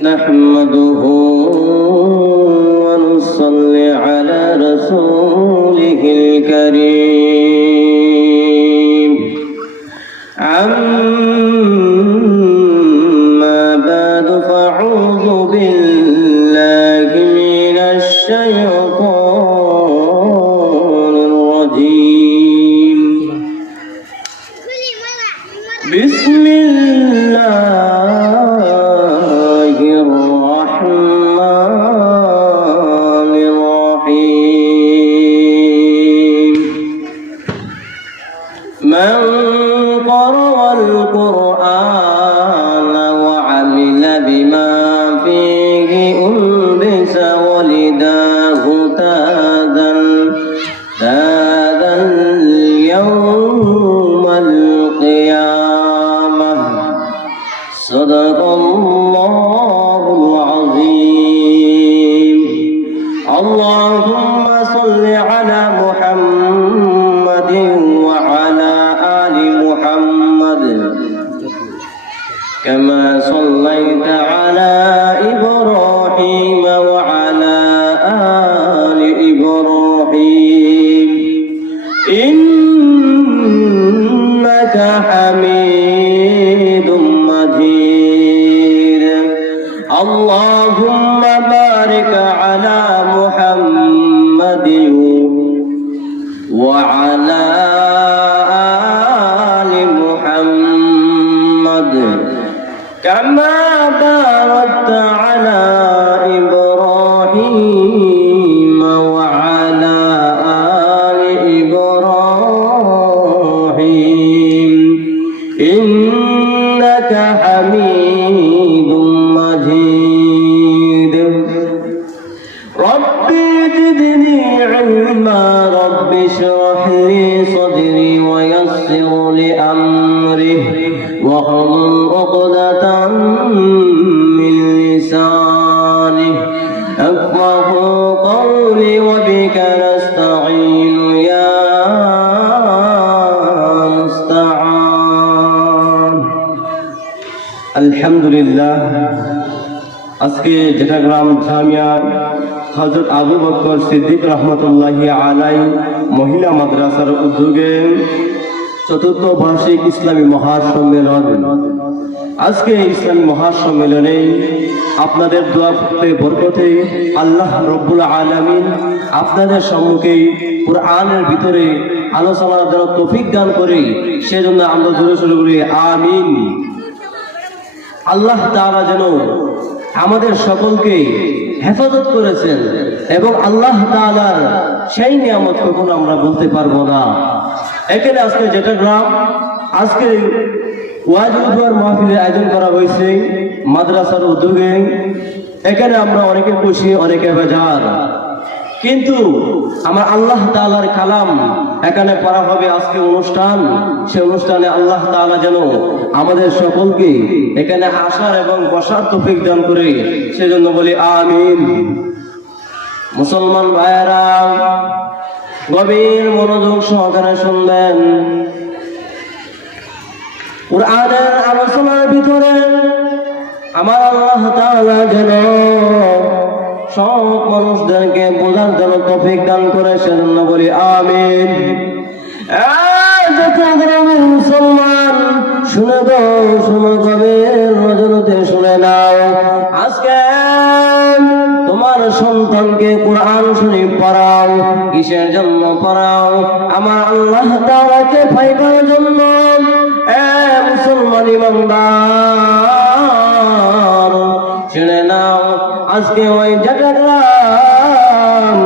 نحمده ونصلي على رسوله الكريم. اللهم صل ربي زدني علما رب اشرح لي صدري ويسر لي أمري واحلل عقدة من لساني أفقه قولي وبك نستعين يا مستعان আলহামদুলিল্লাহ আজকে যেটা গ্রাম জামিয়া হজরত আবু বকর সিদ্দিক রহমতুল্লাহ আলাই মহিলা মাদ্রাসার উদ্যোগে চতুর্থ বার্ষিক ইসলামী মহাসম্মেলন। আজকে ইসলামী মহাসম্মেলনে আপনাদের দোয়া করতে বরকতে আল্লাহ রব্বুল আলামিন আপনাদের সম্মুখে কোরআনের ভিতরে আলোচনার জন্য তৌফিক দান করে সেজন্য আমরা জোরে শুরু করি আমিন। আল্লাহ তাআলা যেন আমাদের সকলকে হেফাজত করেছেন এবং আল্লাহ তাআলার সেই নিয়ামত কখনো আমরা বলতে পারব না। এখানে আজকে যেটা গ্রাম, আজকে ওয়াজ উদ্ধার মাহফিলের আয়োজন করা হয়েছে মাদ্রাসার উদ্যোগে। এখানে আমরা অনেকে খুশি, অনেকে বেজার। কিন্তু আমার আল্লাহ তাআলার কালাম এখানে করা হবে আজকে অনুষ্ঠান। সে অনুষ্ঠানে আল্লাহ তাআলা যেন আমাদের সকলকে এখানে আসার এবং বসার তৌফিক দান করে, সেজন্য বলি আমিন। মুসলমান ভাইয়েরা, গভীর মনোযোগ সহকারে কোরআনের আলোচনার ভিতরে আমার আল্লাহ তাআলা যেন সব মানুষদেরকে বোঝার জন্য তৌফিক দান করে সেজন্য বলি আমিন। মুসলমান, শুনে গো শুনে গভীর নজরতে শুনে নাও। আজকে তোমার সন্তানকে কোরআন শরীফ পড়াও, কিসের জন্য পড়াও? আমার আল্লাহ তাআলাকে পাইবার জন্য আজকে ওই জায়গাগ্রাম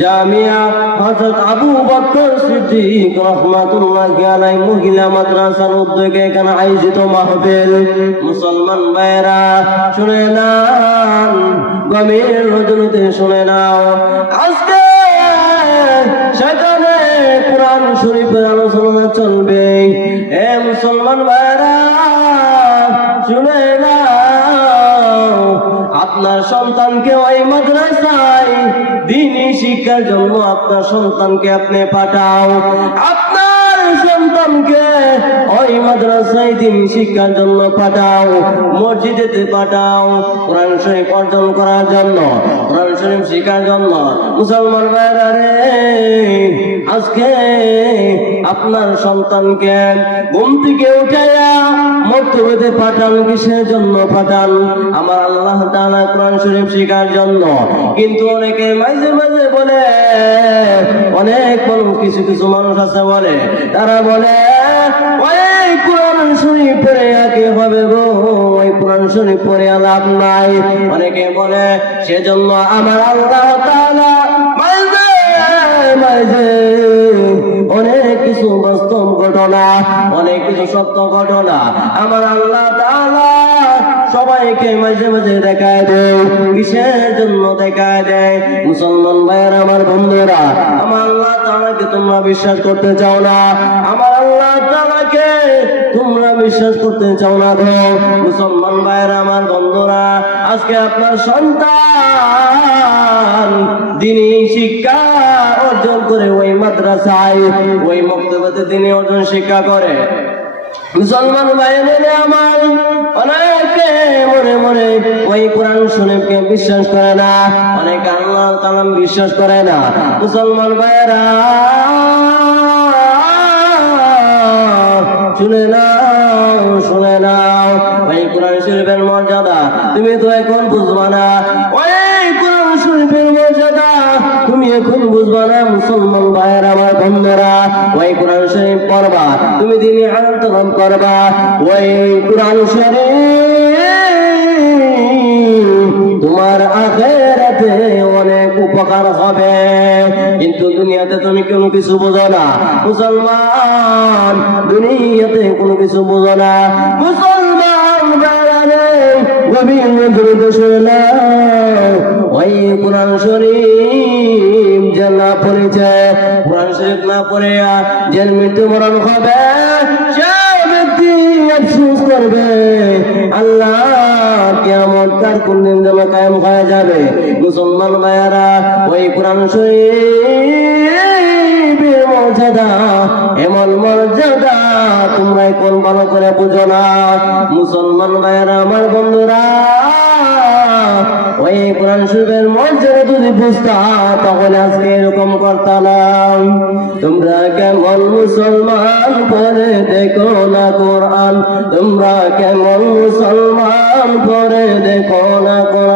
জামিয়া হযরত আবু বকর সিদ্দিক রাহমাতুল্লাহ আলাই মহিলা মাদ্রাসার উদ্যোগে এখানে আয়োজিত মাহফিল। মুসলমান ভাইরা শুনে নাও গভীর রজনীতে শুনে নাও। আজকে সেখানে কোরআন শরীফের সন্তানকে ওই মাদ্রাসায় দিনই শিক্ষার জন্য আপনার সন্তানকে আপনি পাঠাও। আপনার সন্তানকে ওই মাদ্রাসায় দিন শিক্ষার জন্য পাঠাও মসজিদেতে পাঠাও, কোরআন শরীফ অর্জন করার জন্য, কোরআন শরীফ শেখার জন্য। মুসলমান ভাইরা রে, আজকে আপনার সন্তানকে ঘুম থেকে উঠাইয়া মক্তবেতে পাঠান, কিসের জন্য পাঠান? আমার আল্লাহ তাআলা কোরআন শরীফ শেখার জন্য। কিন্তু অনেকে মাঝে মাঝে বলে, অনেক মানুষ, কিছু কিছু মানুষ আছে বলে, তারা বলে ওই কোরআন শুনি পড়ে কি হবে গো। ওই কোরআন শুনি পড়ে লাভ নাই। অনেকে বলে, সেজন্য আমার আল্লাহ তাআলা মাঝে মাঝে কিছু বাস্তব ঘটনা। অনেক কিছু সত্য ঘটনা। আমার আল্লাহ সবাইকে মাঝে মাঝে দেখা দেয়, কিসের জন্য দেখা দেয়? মুসলমান ভাইয়ের, আমার বন্ধুরা, আমার আল্লাহ তাআলাকে তোমরা বিশ্বাস করতে চাও না। আমার আল্লাহ তাআলাকে তোমরা বিশ্বাস করতে চাও না গো। মুসলমান ভাইয়ের, আমার বন্ধুরা, আজকে আপনার সন্তান দিনই শিক্ষা অর্জন করে ওই মাদ্রাসায়, ওই মক্তবাতে তিনি অর্জন শিক্ষা করে। মুসলমান ভাইয়েরা আমার, অনেকে মনে মনে ওই কোরআন শরীফকে বিশ্বাস করে না, অনেক আল্লাহ কালাম বিশ্বাস করে না। মুসলমান ভাইয়েরা শুনে নাও শুনে নাও। ওই কোরআন শরীফের মর্যাদা, তুমি তো এখন বুঝবা না। ওই কোরআন শরীফের মর্যাদা, তুমি এখন বুঝবা না, মুসলমান ভাইয়ের আমার বন্ধুরা। ওই কোরআন শরীফ পড়বা, তুমি দিনে আন্দোলন করবা। ওই কোরআন শরীফ তোমার আখেরাতে অনেক উপকার হবে। কিন্তু দুনিয়াতে তুমি কোনো কিছু বোঝো না। মুসলমান, দুনিয়াতে কোনো কিছু বোঝো না। মুসলমান শুনে ওই কোরআন শরীফ যে কোরআন শরীফ না পড়ে যে মৃত্যুবরণ হবে আল্লাহ কিয়ামত তার কোন দিন যেন কায়েম হয়ে যাবে। মুসলমান ভাইয়ারা, ওই কোরআন শরীফের করে না মুসলমান ভাইয়ারা, আমার বন্ধুরা, ওই কোরআন শরীফের মর্যাদা যদি বুঝতা তখন আজকে এরকম করতাম তোমরা কেমন মুসলমান করে দেখো না কোরআন? তোমরা কেমন মুসলমান করে দেখো না কোরআন?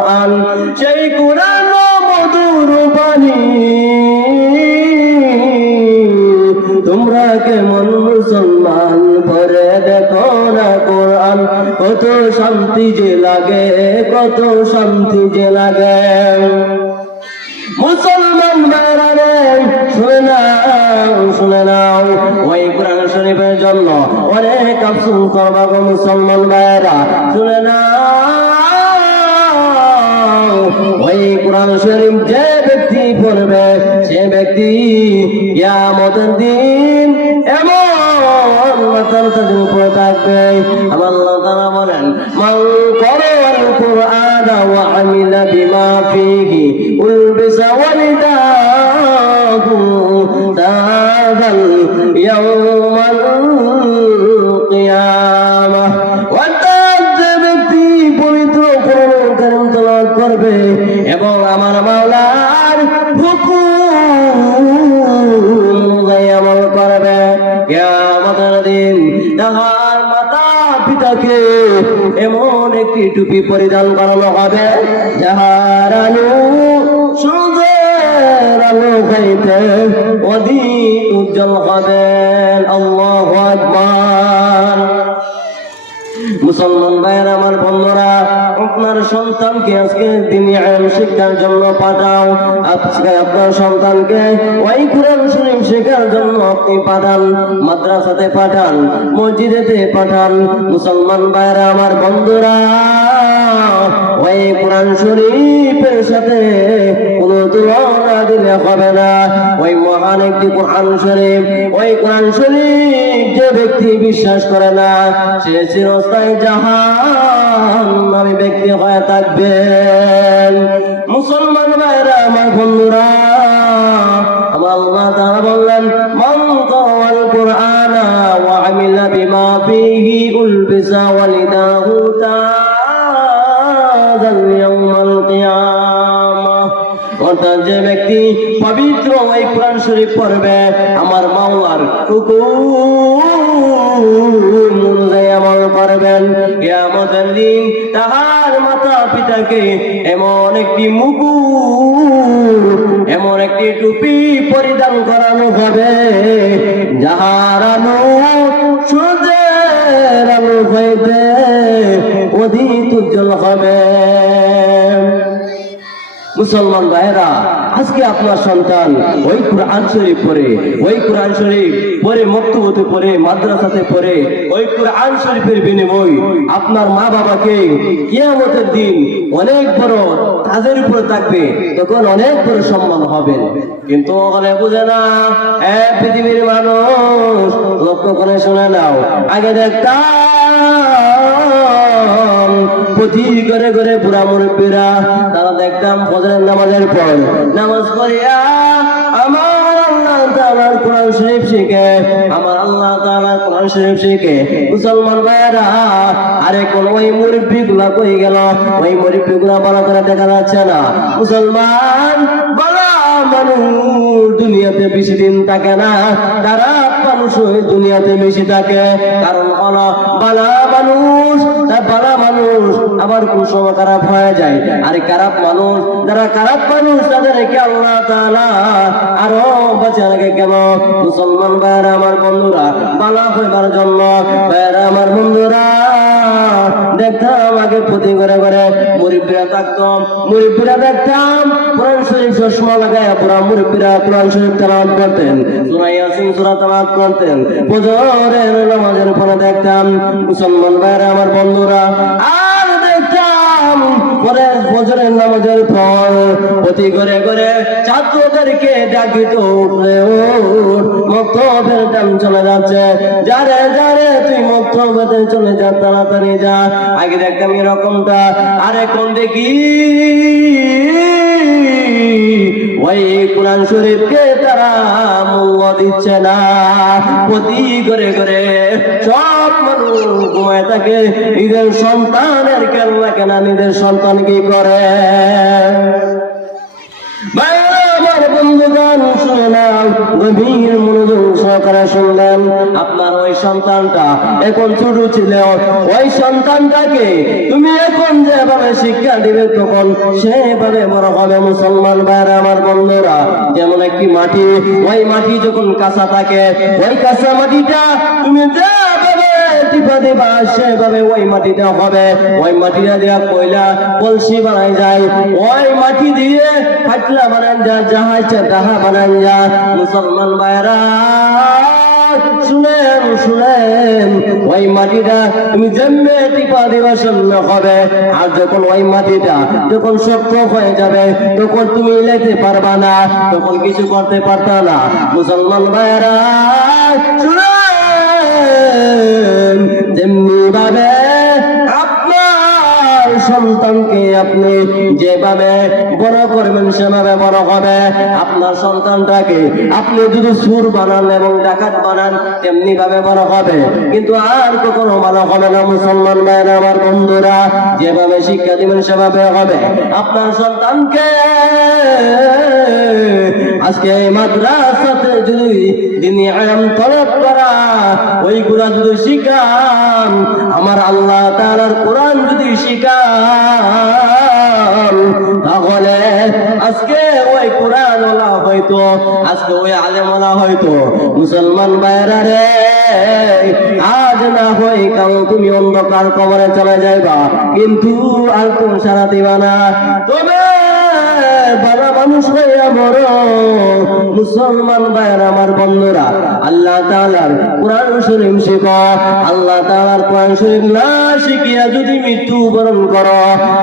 কত শান্তি যে লাগে, কত শান্তি যে লাগে। মুসলমান শুনে শুনে নাও। ওই কোরআন জন্য মুসলমান শুনে কোরআন শরীফ যে ব্যক্তি পড়বে, সে ব্যক্তি দিন এমন থাকবে। আমার টুপি পরিধান করানো হবে। যাহার আলো সূর্যের আলো হইতে অধিক উজ্জ্বল হবে। আল্লাহু সন্তানকে আজকে তিনি আয়াম শিক্ষার জন্য পাঠাও। আজকে আপনার সন্তানকে ওই কোরআন শরীফ শেখার জন্য আপনি পাঠান, মাদ্রাসাতে পাঠান, মসজিদেতে পাঠান। মুসলমান ভাইরা আমার বন্ধুরা ওই কোরআন শরীফের সাথে কোনো তুলনা দিলে হবে না। ওই মহান একটি কোরআন শরীফ, ওই কোরআন শরীফ যে ব্যক্তি বিশ্বাস করে না, সে চিরস্থায়ী জাহান আমি ব্যক্তি হয়ে থাকবেন মুসলমান ভাইরা, আমার বন্ধুরা, আমার আল্লাহ তাআলা কোরআন শরীফ পড়বে, আমার মাওলার আমল করবেন। দিন তাহার মাতা পিতাকে এমন একটি মুকুট, এমন একটি টুপি পরিধান করানো হবে, যাহার আলো সূর্যের আলো অধিক উজ্জ্বল হবে। মুসলমান ভাইরা আজকে আপনার সন্তান ওই কোরআন শরীফ পড়ে, ওই কোরআন শরীফ পড়ে মক্তবতে পড়ে, মাদ্রাসাতে পড়ে, ওই কোরআন শরীফের বিনিময় আপনার মা বাবাকে কিয়ামতের দিন অনেক বড় তাদের উপরে থাকবে, তখন অনেক বড় সম্মান হবে কিন্তু ওখানে বুঝে না পৃথিবীর মানুষ লক্ষ্য করে শুনে নাও, আগে দেখতাম প্রতি করে করে বুড়া মুরব্বীরা তারা দেখতাম ফজরের নামাজের পর। নামাজ পড়িয়া আমার আল্লাহ তাআলার কোরআন শরীফ শিখে, আমার আল্লাহ তাআলার কোরআন শরীফ শিখে। মুসলমান ভাইয়েরা, আরে কোন ওই মুরব্বী গুলা কই গেল? ওই মুরব্বী গুলা ভালো করে দেখা যাচ্ছে না। মুসলমান বলা মানুষ দুনিয়াতে বেশি দিন থাকে না। তারা মানুষ দুনিয়াতে বেশি থাকে। কারণ হলো বালা মানুষ বালা মানুষ আবার কোন খারাপ হয়ে যায়। আর খারাপ মানুষ, যারা খারাপ মানুষ, তাদেরকে আল্লাহ তাআলা আরও বাঁচা রাখে কেন মুসলমান ভাইয়েরা, আমার বন্ধুরা, বালা হইবার জন্য, ভাইয়েরা, আমার বন্ধুরা, দেখতাম আগে প্রতি করে করে মুরব্বীরা থাকতাম, মুরব্বীরা দেখতাম, কোরআন শরীফ চশমা লাগায় পুরা মুরব্বীরা কোরআন শরীফ তেলাওয়াত করতেন সূরা ইয়াসিন, সূরা তেলাওয়াত করতেন। ফজরের নামাজের পরে দেখতাম, মুসলমান ভাইরা আমার বন্ধুরা পরে ফজরের নামাজের পর প্রতি করে করে ছাত্রদেরকে ডাকিত মক্তবের টাইম চলে যাচ্ছে। যারে যারে তুই মক্তবেতে চলে যা, তাড়াতাড়ি যা। আগে দেখতাম এরকমটা, আরে কোন দেখি? ওই কোরআন শরীফকে তারা মূল্য দিচ্ছে না। প্রতি করে করে সব মানুষ ঘুমায় থাকে। নিজের সন্তানের কেন কেনা নিজের সন্তান কি করে? ভাই আমার আপনার ওই সন্তানটা এখন ছোট ছিল। ওই সন্তানটাকে তুমি এখন যেভাবে শিক্ষা দিবে, তখন সেভাবে বড় হবে। মুসলমান ভাইরা আমার বন্ধুরা, যেমন একটি মাটি, ওই মাটি যখন কাঁচা থাকে, ওই কাঁচা মাটিটা তুমি যেভাবে টিপা দিবা সেভাবে ওই মাটিটা হবে। ওই মাটিটা দিয়া কয়লা, কলসি বানাই যায়। ওই মাটি দিয়ে পাতলা বানান যায় জাহাজ ডাহা বানান যায়। মুসলমান ভাইরা শুনেন শুনেন, ওই মাটিটা তুমি জন্মে টিপা দিবা সামনে হবে। আর যখন ওই মাটিটা যখন শক্ত হয়ে যাবে, তখন তুমি লেতে পারবা না, তখন কিছু করতে পারতা না। মুসলমান ভাইরা শুনেন। আপনি যেভাবে বড় করবেন, সেভাবে বড় হবে। আপনার সন্তানটাকে আপনি যদি সুর বানান এবং ডাকাত বানান তেমনি ভাবে বড় হবে। কিন্তু আর কখনো ভালো হবে না, মুসলমান ভাইয়েরা, আমার বন্ধুরা। যেভাবে শিক্ষা দিবেন, সেভাবে হবে। আপনার সন্তানকে আজকে এই মাদ্রাসাতে যদি দিনী আয়াম তলব করা, ওইগুলা যদি শিখান, আমার আল্লাহ তাআলার কোরআন যদি শিখান আজকে ওই কোরআন ওলা হয়তো, আজকে ওই আলেমওয়ালা হয়তো। মুসলমান বাইরা রে, আজ না হয় কাল তুমি অন্ধকার কবরে চলে যাইবা, কিন্তু আর তুমি সারা দিবা না। তবে বাবা মানুষ হইয়া বড়। মুসলমান ভাইয়ের, আমার বন্ধুরা, আল্লাহ তাআলার কোরআন শরীফ শিখ। আল্লাহ তাআলার কোরআন শরীফ না শিখিয়া যদি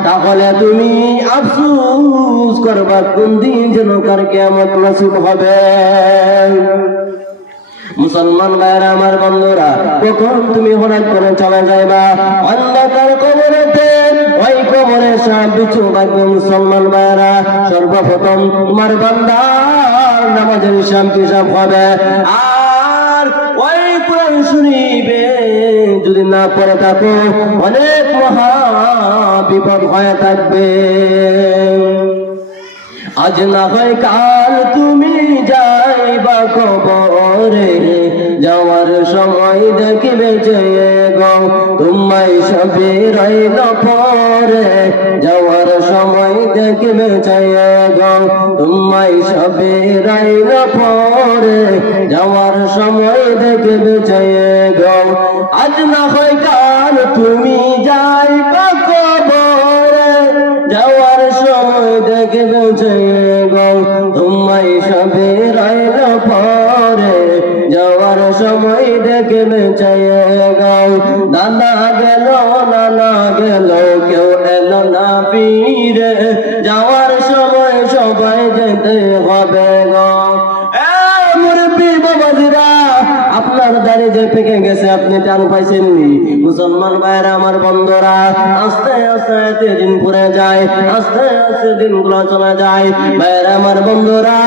তাহলে তুমি আফসোস করবা কোন দিন যেন কার কিয়ামত নসিব হবে। মুসলমান ভাইরা আমার বন্ধুরা, কখন তুমি হঠাৎ করে চলে যাইবা? অন্ধকার কবরেতে কবরে সাপ বিছু মুসলমান ভাইরা সর্বপ্রথম তোমার বান্দার নামাজের হিসাব কিসাব হবে। আর ওই কোরআন শুনিবে, যদি না পড়ে থাকো, অনেক মহা বিপদ হয়ে থাকবে। আজ না হয় কাল তুমি যাইবা কবরে, যাওয়ার সময় দেখবে যে গো তোমায় সবে রইল পরে, যাওয়ার সময় দেখবে যে গো তোমায় সবে রইল পরে, যাওয়ার সময় দেখবে যে গো। আজ না হয় কাল তুমি যাইবা টান পাইছেননি। মুসলমান ভাইরা আমার বন্ধুরা, আস্তে আস্তে দিন পরে যায়, আস্তে আস্তে দিনগুলো চলে যায়। ভাইরা আমার বন্ধুরা,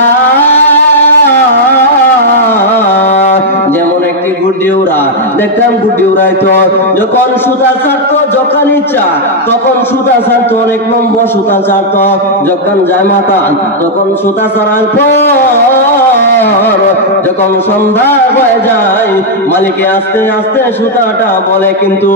যেমন একটি গুড্ডি উড়া, দেখতাম গুড্ডি উড়াইতো, যখন সুতা ছাড়তো, যখন ইচ্ছা, তখন সুতা ছাড়তো, অনেক নম্বর সুতা ছাড়তো, যখন যায় মাথা তখন সুতা ছাড়ার যখন সন্ধ্যা হয়ে যায় মালিকে আস্তে আস্তে সুতাটা বলে কিন্তু